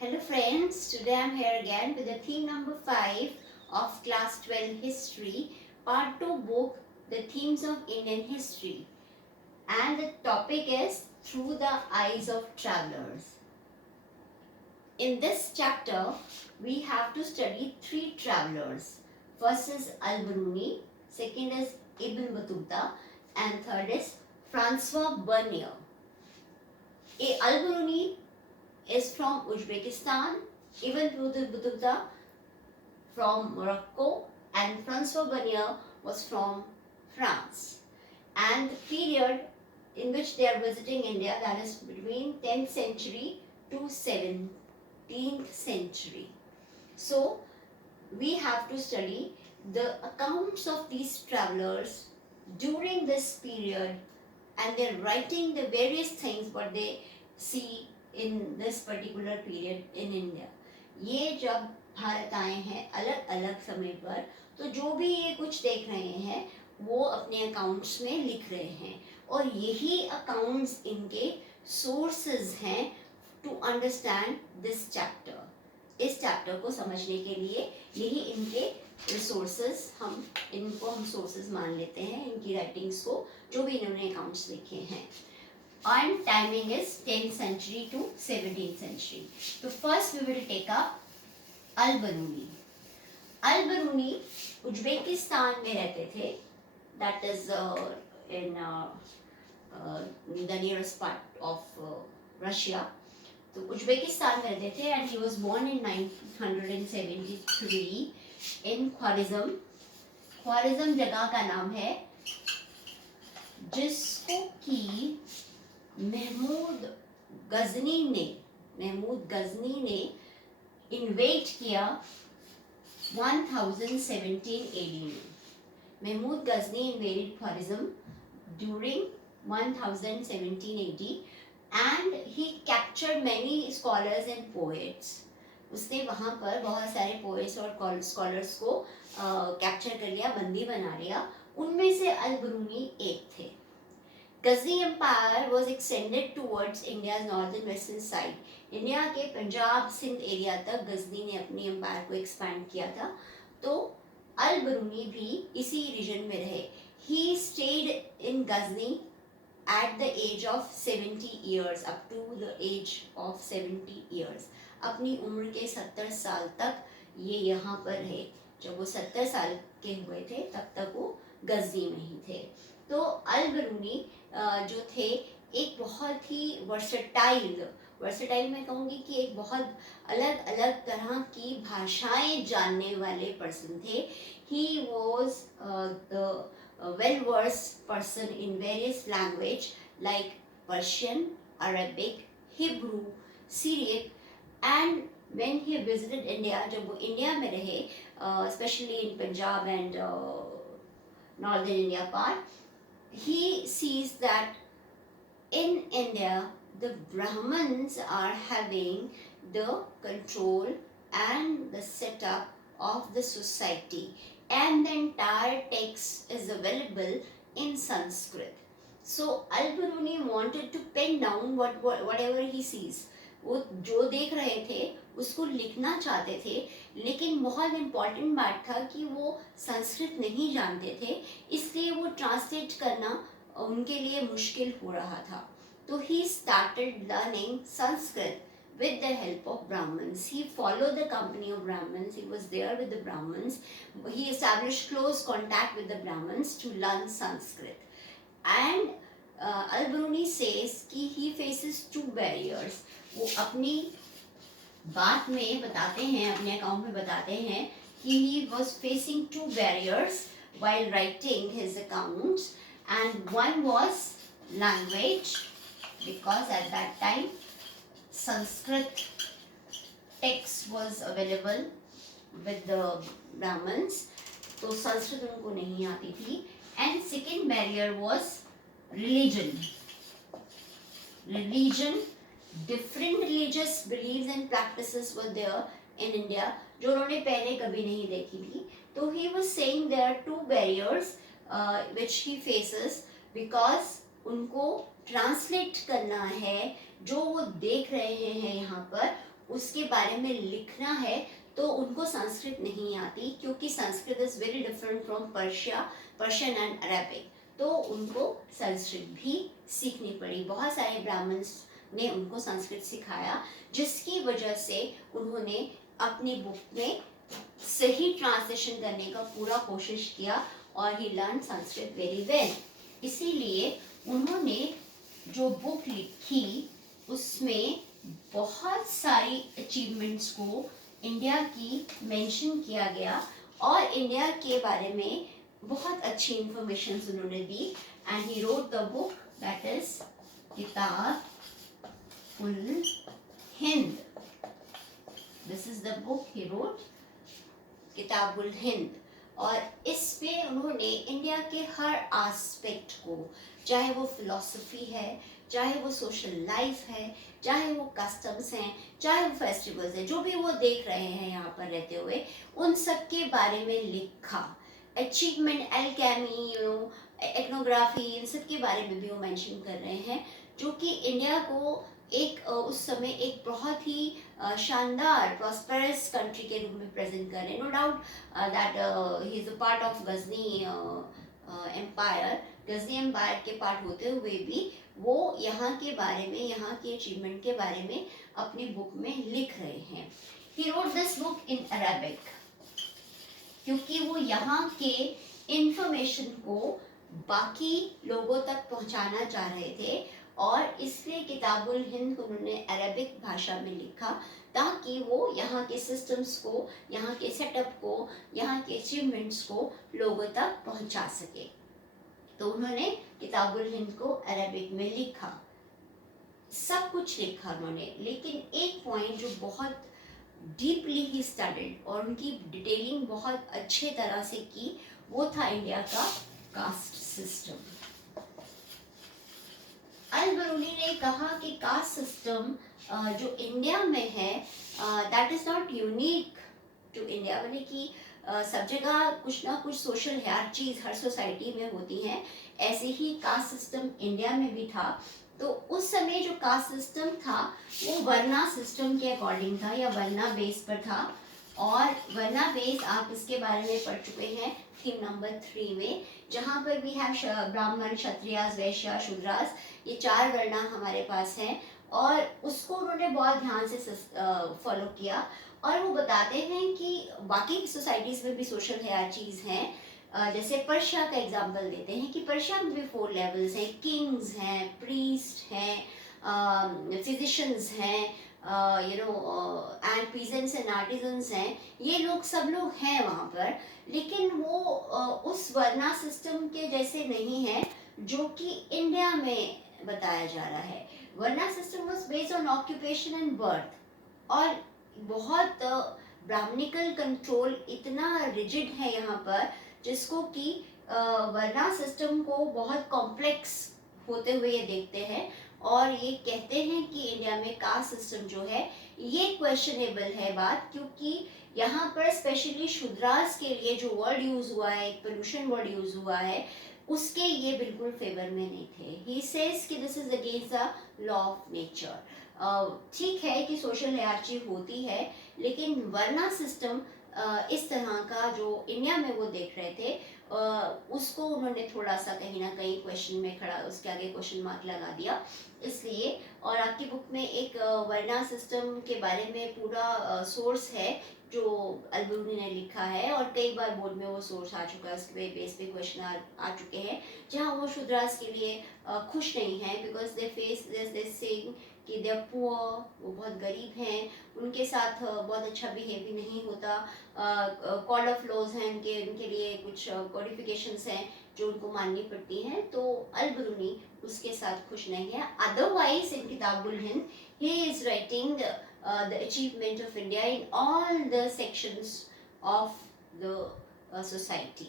Hello friends, today I am here again with the theme number 5 of class 12 history, part 2 book, The Themes of Indian History, and the topic is Through the Eyes of Travelers. In this chapter, we have to study 3 travelers. First is Al-Biruni, second is Ibn Battuta, and third is Francois Bernier. Al-Biruni is from Uzbekistan, Ibn Battuta from Morocco, and Francois Bernier was from France. And the period in which they are visiting India, that is between 10th century to 17th century. So we have to study the accounts of these travelers during this period, and they're writing the various things what they see in this particular period in India. ये जब भारत आए हैं अलग अलग समय पर, तो जो भी ये कुछ देख रहे हैं वो अपने अकाउंट्स में लिख रहे हैं, और यही अकाउंट्स इनके सोर्सेज हैं टू अंडरस्टैंड दिस चैप्टर. इस चैप्टर को समझने के लिए यही इनके रिसोर्सेज, इनको हम सोर्सेज मान लेते हैं, इनकी राइटिंग्स को, जो भी इन्होंने अकाउंट्स लिखे हैं. And timing is 10th century to 17th century. So first we will take up Al-Biruni. Al-Biruni Uzbekistan में रहते थे. That is in the nearest part of Russia. तो उज्बेकिस्तान में रहते थे, and he was born in 973 in Khwarizm. ख्वारिज़म जगह का नाम है जिसको कि महमूद गजनी ने इन्वेट किया 1017 AD में. Mahmood Ghazni invaded Khwarizm during 1017 AD and he captured many scholars and poets. उसने वहाँ पर बहुत सारे पोएट्स और स्कॉलर्स को कैप्चर कर लिया, बंदी बना लिया. उनमें से अल-बिरूनी एक थे. Ghazni Empire was extended towards India's northern western side. India के पंजाब सिंध एरिया तक गजनी ने अपनी एम्पायर को एक्सपैंड किया था. तो अल-बिरूनी भी इसी रीजन में रहे. He stayed in Ghazni at the age of 70 years, up to the age of 70 years. अपनी उम्र के 70 साल तक ये यहाँ पर रहे. जब वो 70 साल के हुए थे तब तक वो गजनी में ही थे. तो अल-बिरूनी जो थे एक बहुत ही वर्सेटाइल मैं कहूँगी कि एक बहुत अलग अलग तरह की भाषाएं जानने वाले पर्सन थे. He was the well versed person in various language like Persian, Arabic, Hebrew, Syriac. And when he visited India, जब वो इंडिया में रहे, specially in Punjab and northern India part, he sees that in India the Brahmins are having the control and the setup of the society, and the entire text is available in Sanskrit. So Al-Biruni wanted to pen down whatever he sees. वो जो देख रहे थे उसको लिखना चाहते थे, लेकिन बहुत इम्पॉर्टेंट बात था कि वो संस्कृत नहीं जानते थे, इसलिए वो ट्रांसलेट करना उनके लिए मुश्किल हो रहा था. तो he started learning Sanskrit with the help of Brahmins. He followed the company of Brahmins. He was there with the Brahmins. He established close contact with the Brahmins to learn Sanskrit. And Al-Biruni says कि he faces 2 barriers. वो अपनी बात में बताते हैं, अपने account में बताते हैं कि he was facing 2 barriers while writing his accounts, and one was language, because at that time Sanskrit text was available with the Brahmins, तो संस्कृत उनको नहीं आती थी. And second barrier was religion. Different religious beliefs and practices were there in India जो उन्होंने पहले कभी नहीं देखी थी. तो he was saying there are 2 barriers which he faces because उनको ट्रांसलेट करना है जो वो देख रहे हैं यहाँ पर, उसके बारे में लिखना है तो उनको संस्कृत नहीं आती, क्योंकि Sanskrit is very different from Persian and Arabic, तो उनको संस्कृत भी सीखनी पड़ी। बहुत सारे ब्राह्मण्स ने उनको संस्कृत सिखाया, जिसकी वजह से उन्होंने अपनी बुक में सही ट्रांसलेशन करने का पूरा कोशिश किया और ही लर्न संस्कृत वेरी वेल। इसीलिए उन्होंने जो बुक लिखी उसमें बहुत सारी अचीवमेंट्स को इंडिया की मेंशन किया गया और इंडिया के बारे में बहुत अच्छी इंफॉर्मेशन उन्होंने दी। And he wrote the book that is किताब ul Hind. This is the book he wrote, किताब उल हिंद। और इस पे उन्होंने इंडिया के हर एस्पेक्ट को, चाहे वो फिलॉसफी है, चाहे वो सोशल लाइफ है, चाहे वो कस्टम्स हैं, चाहे वो फेस्टिवल्स हैं, जो भी वो देख रहे हैं यहाँ पर रहते हुए, उन सब के बारे में लिखा। अचीवमेंट, एल्केमी, एथनोग्राफी, इन सब के बारे में भी वो मेंशन कर रहे हैं, जो कि इंडिया को एक उस समय एक बहुत ही शानदार प्रॉस्पेरस कंट्री के रूप में प्रेजेंट कर रहे हैं। No doubt that he is a part of Ghazni empire. Ghazni empire के पार्ट होते हुए भी वो यहाँ के बारे में, यहाँ के अचीवमेंट के बारे में अपनी बुक में लिख रहे हैं। He wrote this book in Arabic क्योंकि वो यहाँ के इंफॉर्मेशन को बाकी लोगों तक पहुँचाना चाह रहे थे, और इसलिए किताबुल हिंद को उन्होंने अरेबिक भाषा में लिखा ताकि वो यहाँ के सिस्टम्स को, यहाँ के सेटअप को, यहाँ के अचीवमेंट्स को लोगों तक पहुँचा सके। तो उन्होंने किताबुल हिंद को अरेबिक में लिखा, सब कुछ लिखा उन्होंने, लेकिन एक पॉइंट जो बहुत डीपली ही स्टडीड और उनकी डिटेलिंग बहुत अच्छे तरह से की, वो था इंडिया का कास्ट सिस्टम। अल-बरूनी ने कहा कि कास्ट सिस्टम जो इंडिया में है that is not unique to India, यानी कि सब जगह कुछ ना कुछ सोशल हायरार्कीज हर सोसाइटी में होती हैं, ऐसे ही कास्ट सिस्टम इंडिया में भी था। तो उस समय जो कास्ट सिस्टम था वो वर्ना सिस्टम के अकॉर्डिंग था, या वर्ना बेस पर था। और वर्ना बेस आप इसके बारे में पढ़ चुके हैं थीम नंबर 3 में, जहाँ पर भी है ब्राह्मण, क्षत्रियास, वैश्य, शूद्रास, ये 4 वर्णा हमारे पास हैं, और उसको उन्होंने बहुत ध्यान से फॉलो किया। और वो बताते हैं कि बाकी सोसाइटीज़ में भी सोशल हायरार्कीज हैं। जैसे पर्शिया का एग्जांपल देते हैं कि पर्शिया में भी 4 लेवल्स हैं, किंग्स हैं, प्रीस्ट हैं, फिजिशियंस हैं, एंड पीजेंट्स एंड आर्टिजन्स हैं। ये लोग सब लोग हैं वहाँ पर, लेकिन वो उस वर्ना सिस्टम के जैसे नहीं है जो कि इंडिया में बताया जा रहा है। वर्ना system was based on occupation and birth, और बहुत ब्राह्मणिकल कंट्रोल इतना रिजिड है यहाँ पर, जिसको कि वर्ना सिस्टम को बहुत कॉम्प्लेक्स होते हुए ये देखते हैं, और ये कहते हैं कि इंडिया में कास्ट सिस्टम जो है ये क्वेश्चनेबल है बात, क्योंकि यहाँ पर स्पेशली शूद्रास के लिए जो वर्ड यूज़ हुआ है, एक पोल्यूशन वर्ड यूज़ हुआ है, उसके ये बिल्कुल फेवर में नहीं थे। ही सेज कि this is against the law of nature. ठीक है कि सोशल हायरार्की होती है, लेकिन वर्ना सिस्टम इस तरह का जो इंडिया में वो देख रहे थे, उसको उन्होंने थोड़ा सा कहीं ना कहीं क्वेश्चन में खड़ा, उसके आगे क्वेश्चन मार्क लगा दिया इसलिए। और आपकी बुक में एक वर्ना सिस्टम के बारे में पूरा सोर्स है जो अल-बरूनी ने लिखा है, और कई बार बोर्ड में वो सोर्स आ चुका है, उसके बेस पे क्वेश्चन आ चुके हैं, जहाँ वो शूद्रास के लिए खुश नहीं है, because they face this saying कि दे आर पुअर, वो बहुत गरीब हैं, उनके साथ बहुत अच्छा बिहेवियर नहीं होता, कोड ऑफ लॉज हैं उनके लिए, कुछ कोडिफिकेशंस हैं जो उनको माननी पड़ती हैं। तो अल-बरूनी उसके साथ खुश नहीं है। Otherwise in किताबुल Hind he is writing the achievement of India in all the sections of the society,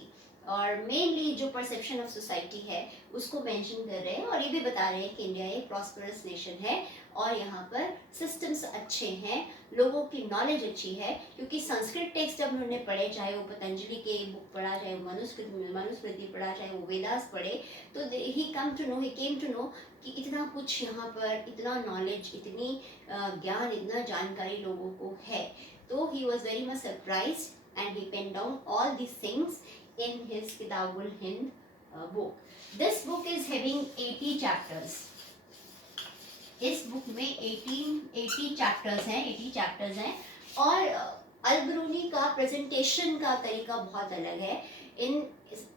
और मेनली जो परसेप्शन ऑफ सोसाइटी है उसको मेंशन कर रहे हैं, और ये भी बता रहे हैं कि इंडिया एक प्रॉस्परस नेशन है, और यहाँ पर सिस्टम्स अच्छे हैं, लोगों की नॉलेज अच्छी है, क्योंकि संस्कृत टेक्स्ट जब उन्होंने पढ़े, चाहे वो पतंजलि के बुक पढ़ा, चाहे वो मनुस्मृति पढ़ा, चाहे वो वेदास पढ़े, तो ही केम टू नो कि इतना कुछ यहाँ पर, इतना नॉलेज, इतनी ज्ञान, इतना जानकारी लोगों को है. तो he was very much surprise and he pen down all these things in his Kitabul Hind book. This book is having 80 chapters. इस बुक में 80 चैप्टर्स हैं, 80 चैप्टर्स हैं. और अल-बरूनी का प्रेजेंटेशन का तरीका बहुत अलग है. In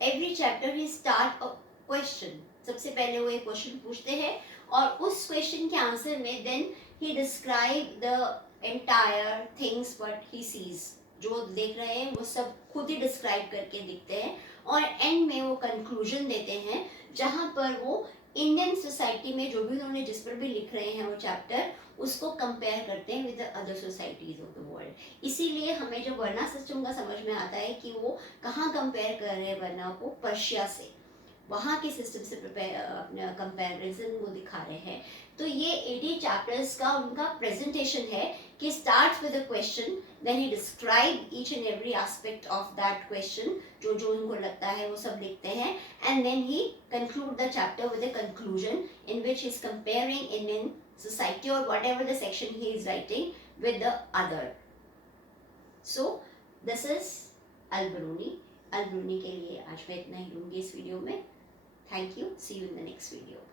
every chapter he start a question. सबसे पहले वो एक क्वेश्चन पूछते हैं और उस क्वेश्चन के आंसर में then he describe the entire things what he sees. जो देख रहे हैं वो सब खुद ही डिस्क्राइब करके दिखते हैं और एंड में वो कंक्लूजन देते हैं जहाँ पर वो इंडियन सोसाइटी में जो भी उन्होंने जिस पर भी लिख रहे हैं वो चैप्टर, उसको कंपेयर करते हैं with the other societies of the world. इसीलिए हमें जो वर्ना सिस्टम का समझ में आता है कि वो कहाँ कंपेयर कर रहे हैं वर्ना को, पर्शिया से, वहाँ के सिस्टम से अपना कंपैरिजन वो दिखा रहे हैं. तो ये 80 चैप्टर्स का उनका प्रेजेंटेशन है कि start with a question, then he describe each and every aspect of that question, जो जो उनको लगता है वो सब लिखते हैं, and then he conclude the chapter with a conclusion in which he is comparing Indian society और what ever the section he is writing with the other. So this is Al-Biruni. Al-Biruni के लिए आज मैं इतना ही लूँगी इस वीडियो में. Thank you. See you in the next video.